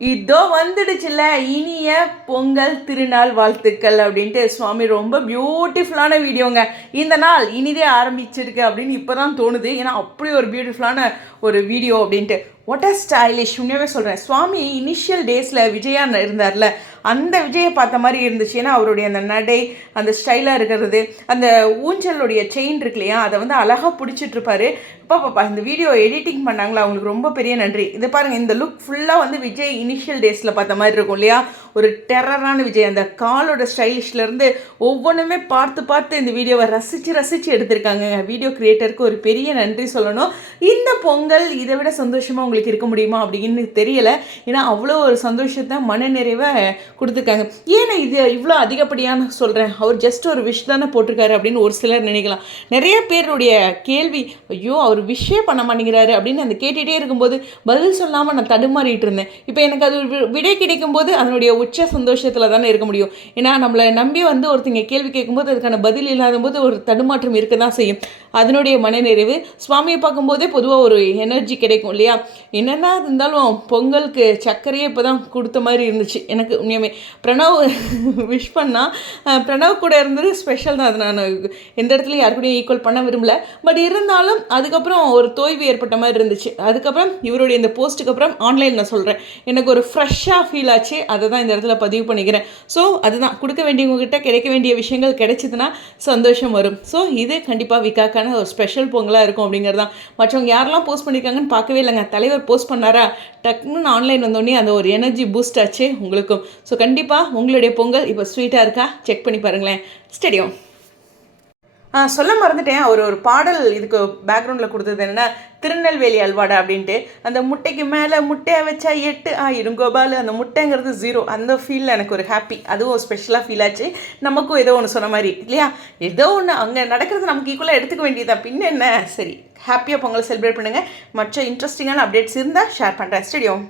இதோ வந்துடுச்சுல்ல இனிய பொங்கல் திருநாள் வாழ்த்துக்கள் அப்படின்ட்டு சுவாமி ரொம்ப பியூட்டிஃபுல்லான வீடியோங்க. இந்த நாள் இனிதே ஆரம்பிச்சிருக்கு அப்படின்னு இப்போ தான் தோணுது. ஏன்னா அப்படி ஒரு பியூட்டிஃபுல்லான ஒரு வீடியோ அப்படின்ட்டு. வாட் ஆர் ஸ்டைலிஷ், உண்மையாகவே சொல்கிறேன். சுவாமி இனிஷியல் டேஸில் விஜயா இருந்தார்ல, அந்த விஜயை பார்த்த மாதிரி இருந்துச்சு. ஏன்னா அவருடைய அந்த நடை, அந்த ஸ்டைலாக இருக்கிறது, அந்த ஊஞ்சலுடைய செயின் இருக்கு இல்லையா, அதை வந்து அழகாக பிடிச்சிட்ருப்பாரு. பாப்பா இந்த வீடியோ எடிட்டிங் பண்ணாங்களா, அவங்களுக்கு ரொம்ப பெரிய நன்றி. இதை பாருங்கள், இந்த லுக் ஃபுல்லாக வந்து விஜய் இனிஷியல் டேஸில் பார்த்த மாதிரி இருக்கும் இல்லையா, ஒரு டெரரான விஜய். அந்த காலோட ஸ்டைலிஷ்லேருந்து ஒவ்வொன்றுமே பார்த்து பார்த்து இந்த வீடியோவை ரசித்து எடுத்திருக்காங்க. வீடியோ கிரியேட்டருக்கு ஒரு பெரிய நன்றி சொல்லணும். இந்த பொங்கல் இதை விட சந்தோஷமாக உங்களுக்கு இருக்க முடியுமா அப்படின்னு தெரியலை. ஏன்னா அவ்வளோ ஒரு சந்தோஷத்தை மன நிறைவை கொடுத்துருக்காங்க. ஏன்னா இது இவ்வளோ அதிகப்படியான சொல்கிறேன், அவர் ஜஸ்ட் ஒரு விஷ் தானே போட்டிருக்காரு அப்படின்னு ஒரு சிலர் நினைக்கலாம். நிறைய பேருடைய கேள்வி, ஐயோ அவர் விஷே பண்ண மாட்டேங்கிறாரு அப்படின்னு அந்த கேட்டுகிட்டே இருக்கும்போது பதில் சொல்லாமல் நான் தடுமாறிட்டு இருந்தேன். இப்போ எனக்கு அது விடை கிடைக்கும்போது அதனுடைய உச்ச சந்தோஷத்தில் தானே இருக்க முடியும். ஏன்னா நம்மளை நம்பி வந்து ஒருத்தங்க கேள்வி கேட்கும்போது அதுக்கான பதில் இல்லாத போது ஒரு தடுமாற்றம் இருக்க தான் செய்யும். அதனுடைய மனநிறைவு சுவாமியை பார்க்கும்போதே பொதுவாக ஒரு எனர்ஜி கிடைக்கும் இல்லையா. என்னென்னா இருந்தாலும் பொங்கலுக்கு சர்க்கரையே இப்போ தான் கொடுத்த மாதிரி இருந்துச்சு எனக்கு. உண்மையுமே பிரணவ் விஷ் பண்ணால் பிரணவ் கூட இருந்தது ஸ்பெஷல் தான். அது நான் எந்த இடத்துலையும் யாருக்கூடையும் ஈக்குவல் பண்ண விரும்பல. பட் இருந்தாலும் அதுக்கப்புறம் ஒரு தோய்வு ஏற்பட்ட மாதிரி இருந்துச்சு. அதுக்கப்புறம் இவருடைய இந்த போஸ்ட்டுக்கு அப்புறம் ஆன்லைன் நான் சொல்கிறேன், எனக்கு ஒரு ஃப்ரெஷ்ஷாக ஃபீல் ஆச்சு. அதை தான் இந்த இடத்துல பதிவு பண்ணிக்கிறேன். ஸோ அதுதான், கொடுக்க வேண்டியவங்ககிட்ட கிடைக்க வேண்டிய விஷயங்கள் கிடைச்சிதுன்னா சந்தோஷம் வரும். ஸோ இது கண்டிப்பாக விகாக்கான ஒரு ஸ்பெஷல் பொங்கலாக இருக்கும் அப்படிங்கிறது தான். மற்றவங்க யாரெல்லாம் போஸ்ட் பண்ணியிருக்காங்கன்னு பார்க்கவே இல்லைங்க. தலைவர் போஸ்ட் பண்ணாரா, டக்குன்னு ஆன்லைன் வந்தோடனே அந்த ஒரு எனர்ஜி பூஸ்ட் ஆச்சு உங்களுக்கும். ஸோ கண்டிப்பாக உங்களுடைய பொங்கல் இப்போ ஸ்வீட்டாக இருக்கா செக் பண்ணி பாருங்களேன். ஸ்டேடியம் சொல்ல மறந்துட்டேன். ஒரு பாடல் இதுக்கு பேக்ரவுண்டில் கொடுத்தது என்னென்னா, திருநெல்வேலி அல்வாடா அப்படின்ட்டு. அந்த முட்டைக்கு மேலே முட்டையை வச்சா 8 ஆயிரும் கோபால். அந்த முட்டைங்கிறது 0. அந்த ஃபீலில் எனக்கு ஒரு ஹாப்பி, அதுவும் ஸ்பெஷலாக ஃபீல் ஆச்சு. நமக்கும் ஏதோ ஒன்று சொன்ன மாதிரி இல்லையா. ஏதோ ஒன்று அங்கே நடக்கிறது நமக்கு ஈக்குவலாக எடுத்துக்க வேண்டியதான், பின்ன என்ன. சரி, ஹாப்பியாக பொங்கல் செலிப்ரேட் பண்ணுங்கள். மற்ற இன்ட்ரெஸ்டிங்கான அப்டேட்ஸ் இருந்தால் ஷேர் பண்ணுறேன். ஸ்டேடியம்.